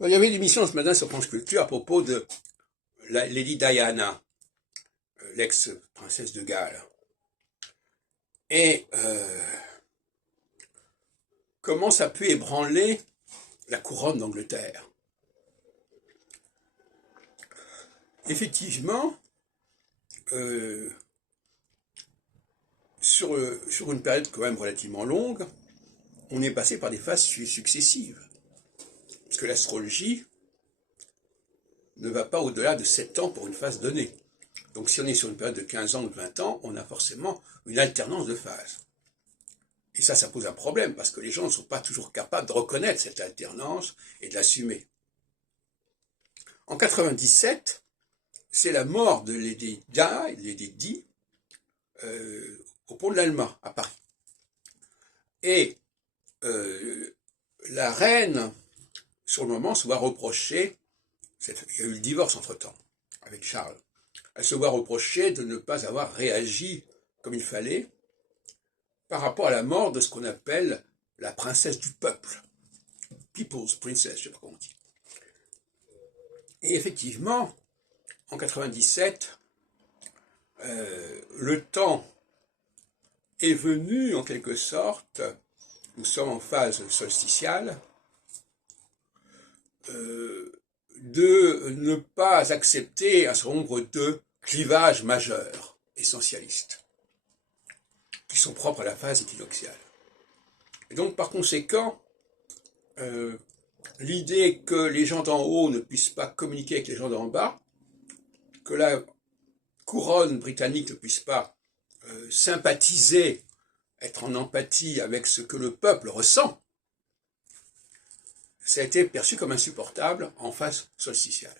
Il y avait une émission ce matin sur France Culture à propos de Lady Diana, l'ex-princesse de Galles. Et comment ça a pu ébranler la couronne d'Angleterre. Effectivement, sur une période quand même relativement longue, on est passé par des phases successives. Parce que l'astrologie ne va pas au-delà de 7 ans pour une phase donnée. Donc si on est sur une période de 15 ans ou de 20 ans, on a forcément une alternance de phases. Et ça pose un problème, parce que les gens ne sont pas toujours capables de reconnaître cette alternance et de l'assumer. En 97, c'est la mort de Lady Di, au pont de l'Alma, à Paris. Et la reine, sur le moment, se voit reprocher, il y a eu le divorce entre-temps, avec Charles, elle se voit reprocher de ne pas avoir réagi comme il fallait par rapport à la mort de ce qu'on appelle la princesse du peuple, People's Princess, je ne sais pas comment on dit. Et effectivement, en 97, le temps est venu, en quelque sorte, nous sommes en phase solsticiale, de ne pas accepter un certain nombre de clivages majeurs, essentialistes, qui sont propres à la phase équinoxiale. Et donc, par conséquent, l'idée que les gens d'en haut ne puissent pas communiquer avec les gens d'en bas, que la couronne britannique ne puisse pas sympathiser, être en empathie avec ce que le peuple ressent, ça a été perçu comme insupportable en phase solsticiale.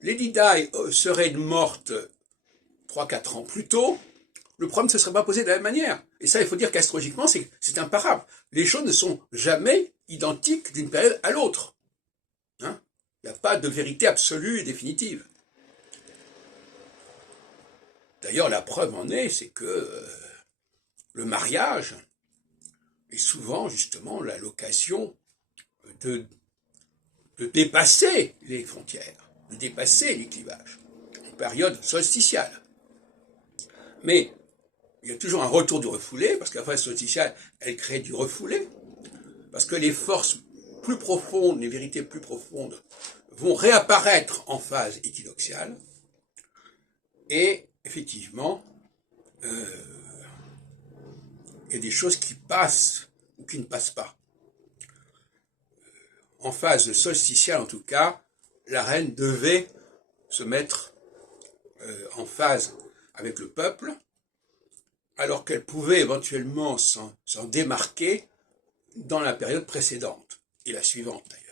Lady Di serait morte 3-4 ans plus tôt, le problème ne se serait pas posé de la même manière. Et ça, il faut dire qu'astrologiquement, c'est imparable. Les choses ne sont jamais identiques d'une période à l'autre. Hein? Il n'y a pas de vérité absolue et définitive. D'ailleurs, la preuve en est, c'est que le mariage est souvent justement l'occasion de dépasser les frontières, de dépasser les clivages, en période solsticiale. Mais il y a toujours un retour du refoulé, parce que la phase solsticiale, elle crée du refoulé, parce que les forces plus profondes, les vérités plus profondes, vont réapparaître en phase équinoxiale, et effectivement, il y a des choses qui passent ou qui ne passent pas. En phase solsticiale, en tout cas, la reine devait se mettre en phase avec le peuple, alors qu'elle pouvait éventuellement s'en démarquer dans la période précédente, et la suivante d'ailleurs.